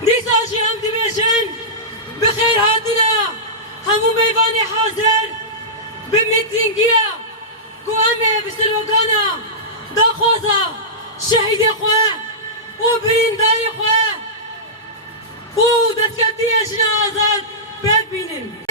دیساجی هم دبیشن بخیر هاتنا همو میوانی حاضر به میتینگیا قوامه بسلوگانا دا خوزا شهید خواه و برینداری خواه و دستکتی اشنا آزاد بید بینیم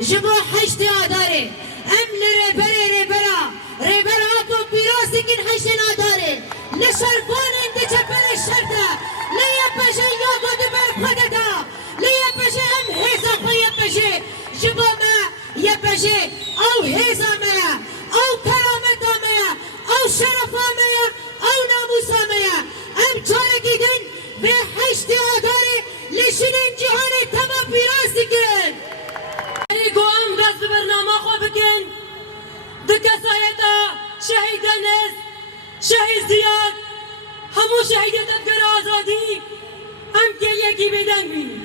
جبو حشت آداره ام لربره ربرا ربرا تو پیروزی کن حشت آداره لشرفان انت چپل الشرطة لیا بشه یادو دبر خودتا لیا بشه ام حیزا خوی بشه جبو ما یا بشه او حیزا میا او کرامتا میا او شرفا میا او ناموسا میا ام چاره گیدن به حشت آداره لشنین جهان تمام پیروزی کن قوام دست به برنامه خواه بکن دکسایتا شهید نس شهید زیاد همو شهیدت افگر آزادی هم که یکی بیدن بین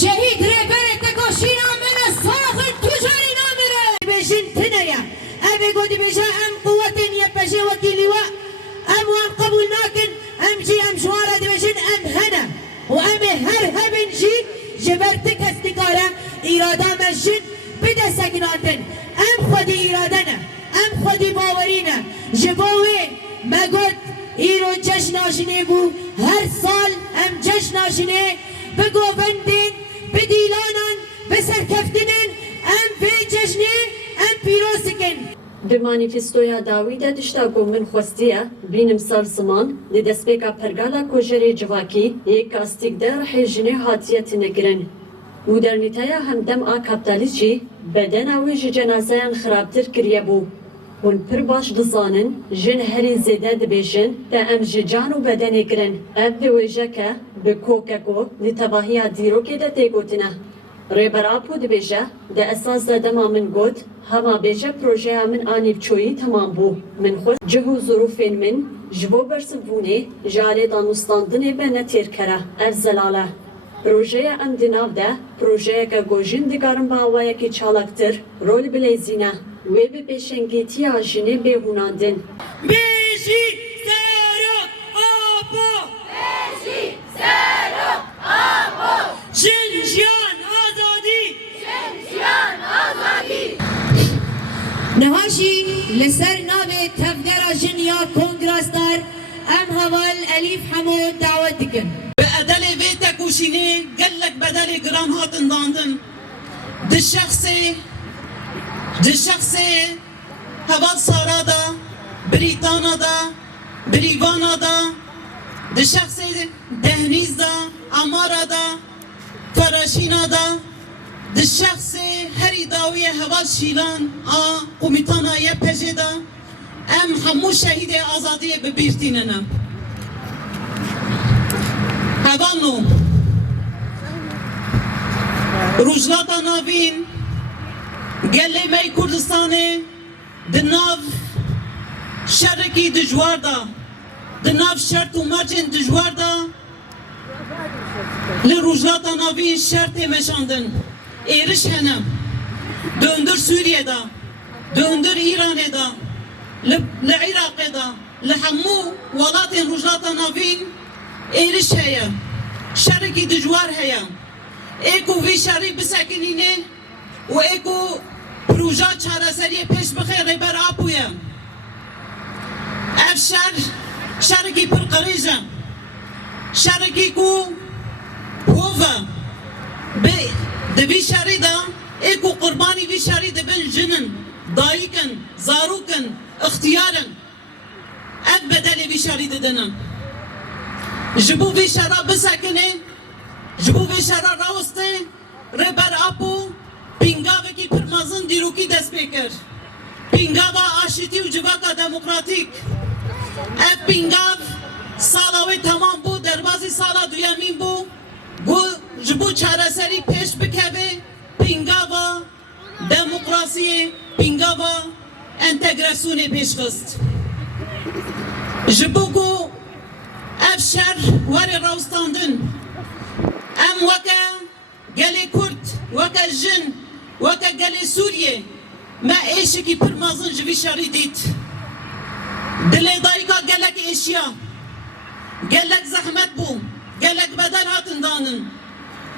شهید رهبر تکاشی نامره ساخت تجاری نامره بشین تنیا ابي قد بجا ام قوة يبجي وكيلي ام وام قبول ناكن ام جي ام شوارد بشين ام هنا وام هر هبن جي جبرتك استقارة إرادة مشين بدا سكناتن ام خدي إرادنا ام خدي باورينا جبوه ما قد إيرو جشن آشنه بو هر سال ام جشن آشنه بگووندن بدیلانن بسرکفتنن ام به جشنه ام پیروزکن Di manîfestoya dawî de dişta ku min xwestiye bînim sar ziman li destpêka pergala kojerê civakî yek kastîk de rihê jinê hatiye tînekirin. Modernîteya hemdem a kapitalîst bedena wê ji cenazeyan xirabtir kiriye bû. Hûn pir baş dizanin jin herî zêde dibêjin te em ji can û bedenê kirin. Ev bi wêjeke bi kokeko li tevahiya dîrokê de têgotine. Rêber Apo dibêje de esas de dema min got hema bêje projeya min a nîvçoyî temam bû. Min xwest cih û zorûfên min ji bo bersivbûnê ji alê danûstandinê ve netêrkere. Ev zelal e. Projeya em di nav de projeyeke gojîn dikarin bi awayekî çalaktir rol bilêzîne. Wê bi pêşengêtiya jinê bêhûnandin. بیشی سرک آبا Beşi serok abo جنجیان آزادی Şemsiyan azadi Nehaşi لسر ناوی تفگر جنیا کنگرستار ام هوال الیف حمود دعوت دکن بأدل بيتك وشيني قال لك بدل جرام هاتن داندن دي الشخصي هبال سارادا بريطانا دا بريفانا دا دي الشخصي دهنيز دا عمارة دا فراشينا دا دي الشخصي هري داوية هبال شيلان قوميتانا يبهجي دا ام حمو شهيد آزادية ببيرتيننا هبانو روجلاتا ناوین گله می کردستانه دناف شرکی دجوار دا دناف شرط و مرجن دجوار دا لروجلاتا ناوین شرط مشاندن ایرش هنم دöndür Suriye'de döndür İran'da لعراق'da لحمو ولاتن روجلاتا ناوین ایرش هیا شرکی دجوار هیا ایکو وی شری بسکنینه و ایکو پروژه چارەسەریە پێش بخێ ڕێبەر ئاپوویە ئەف شارێکی پڕ قەڕێژە شارێکی کو هۆڤە دەبی شارێدا ئێکو قوربانی وی شاری دەبن ژنن دایکن زاروکن اختیارن ئەف بەدەلێ وی شاری دەدەنن ji bo vê şera bisekine ji bo vê şera rawiste rêber Apo pîngavekî pir mezin dîrokî dest pê kir pîngava aşîtî û civaka demokratîk ev pîngav sala wê temam bû derbasî sala duyemîn bû got ji جبو چارەسەری پێش بکەوێ پینگاوا دموکراسیê pîngava entegrasyonê pêşxist ji bo ku ev şer were rawstandin em weke gelê Kurd weke jin weke gelê Sûriyê me êşikî pir mezin ji vî şerî dît dilê dayika gelek êşiya gelek zehmet bû gelek bedel hatin danin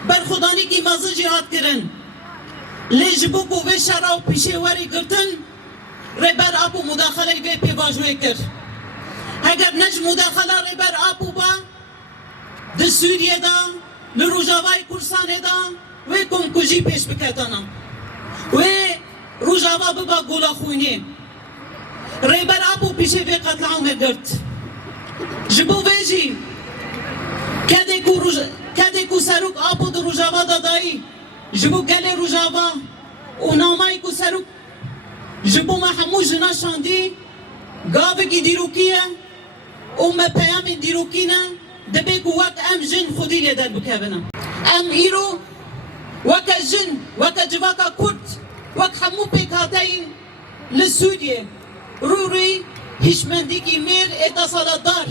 berxwedanîkî mezin jî hat kirin lê ji bo ku vê şera û pîşê werî girtin rêber ap û mudaxeleyê vê pêvajoyê kir heger ne ji mudaxela rêber ap û ba di Sûriyê da li Rojavayê Kursanê da wê komkujî pêş biketana wê Rojava biba gola xwînê rêber ap û pîşê vê qetleamê girt ji bo vê jî kedê ku serok ap û di Rojava da dayî ji bo gelê Rojava û namayê ku serok ji bo me hemû jina şandî gavekî dîrokî ye û me peyamên dîrokî ne dibe ku wek em jin xwedî lê derbikevin em îro weke jin weke civaka Kurd wek hemû pêkhateyên li Sûriyê rûrî hîşmendîkî mêr ê desaletdar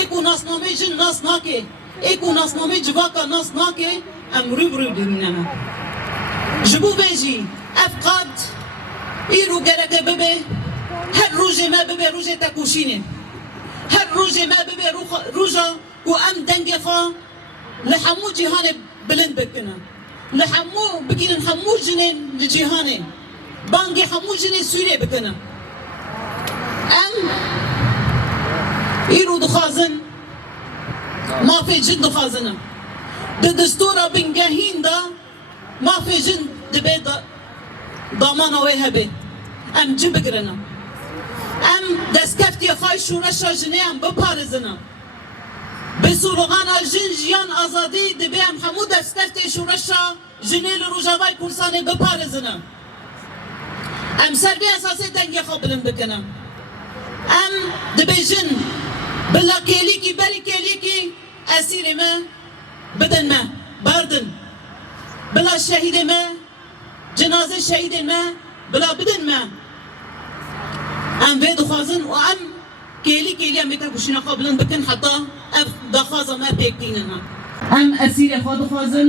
ê ku nasnamê jin nas nake ê ku nasnamê civaka nas nake em rû dîrîne me ji bo vê jî ev qad îro gereke bibe her rojê me bibe rojê tekoşînê her rojê me bibe roja ku em dengê xwe li hemû cîhanê bilind bikinin li hemû bigînin hemû jinên li cîhanê bangê hemû jinê Sûriyê bikinin em îro dixwazin mafê jin dixwazinin di distûra bingehîn da mafê jin dibe damana wê hebe em cî bigirinin em destkeftiyê xwe şûreşa jinê em biparêzinin bi sûrogana jin jiyan azadî dibe em hemû destkeftê şûreşa jinê li Rojavayê Kursanê biparêzinin em ser vê esasê dengê xwe bilind bikinin em dibêjin bila kêlîkî berî kêlîkî esîrê me bidin me berdin bila şehîdê me cenazê şehîdên me bila bidin me em vê dixwazin û em kêlî kêlî em vê tekoşîna xwe bilind bikin heta ev daxwaza me pêk tînin em esîrê xwe dixwazin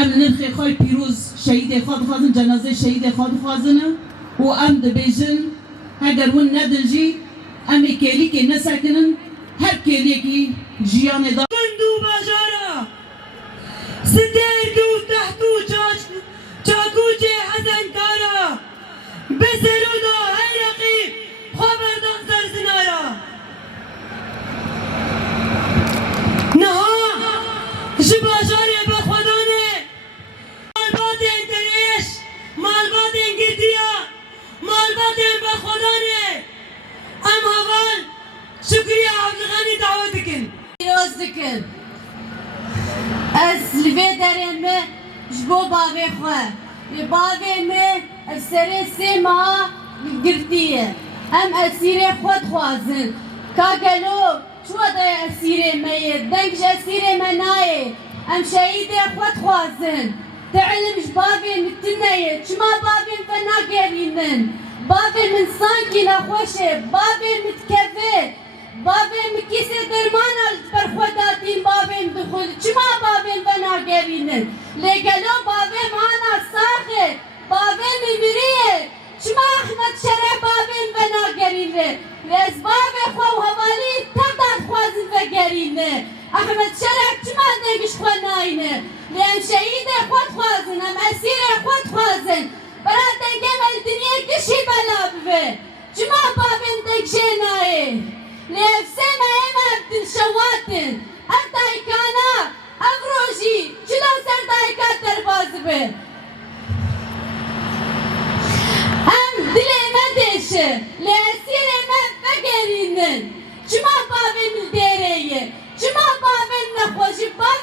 em nirxê xwe pîroz şehîdê xwe dixwazin cenazê şehîdê xwe dixwazin û em dibêjin heger hûn nedin jî em ê kêlîkê nesekinin her kêliyekî jiyanê da Kundu bajara Siderdu tahtu çakuçe hazenkara Beseruda hey rakib Xaberdan serzinara Naha Ji bajarê bexwedane Malbatên tereş Malbatên girtiya Malbatên bexwedane Em heval Şükriye Abdülganî davet dikin پیروز دکن از لوی درین me ji bo bavê xwe li bavê me ev serê sê meha girtiye em esîrê xwe dixwazin ka gelo çiwa daye esîrê me yê deng ji esîrê me nayê em şehîdê xwe dixwazin te ilim ji bavê min tune ye çima bavên ve nagerînin bavê min sankî nexweş e bavê min dikeve bavên min kîsê dermana li ber xwe datîn bavên dixwe çima bavên ve nagerînin lê gelo bavêm hana sax e bavê min mirîye çima Ehmed Şeref bavên ve nagerîne lê ez bavê xwe û hevalî tev da dixwazin vegerîne Ehmed Şeref çima dengî ji xwe nayîne lê em şehîdê xwe dixwazin em esîrê xwe dixwazin bera dengê me li dinyê gişî bela bibe çima bavên deng jê nayê lê ev sê me em ev din şewatin ev dayîkana ev rojî çila ser dayîka derbas dibe em dilê me deşe lê esîrê me vegerînin çima bavên min dêrê ye çima bavên nexweşî bavên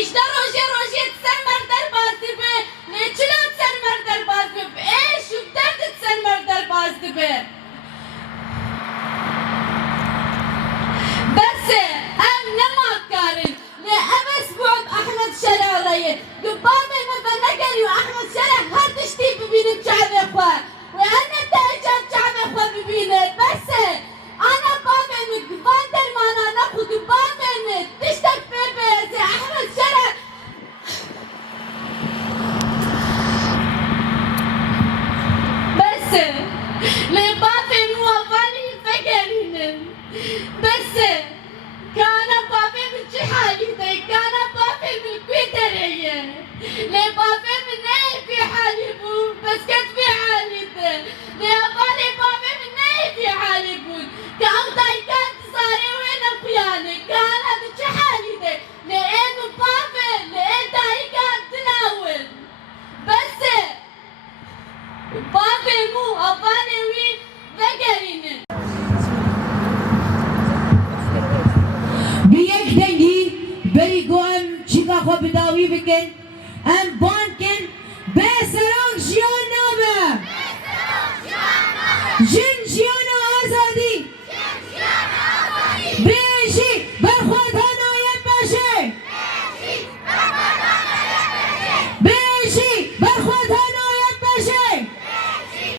اشتا روژه سر مردر باز دبه چلات سر مردر باز دبه ایش و دردت سر مردر باز دبه بس ام نماک کارن ام اسبوع احمد شرع رایه دبام المبنگری و احمد شرع هر تشتی ببینید شعب خواه و هر نتایجات شعب خواه ببینید بس انا بامن قفان درمانا نخود بامن تشتك بيبي احمد شرع بس لبابي موافالي فقرين بس كان بابي من حالي ده كان بابي من كويترية لبابي من ايه في حالي بو بس كنت في حالي ده لبالي بابي من ايه في حالي بو كأخداي كانت صاري وين اخوياني كان هذا حالي ده لانه بابي لقيت هاي كانت تناول بس بابي مو اباني وين بقرين بیک دنگی بری گو ام چیکا خو بداوی بکن ام بان کن به سراغ جیان نامه جن جیان آزادی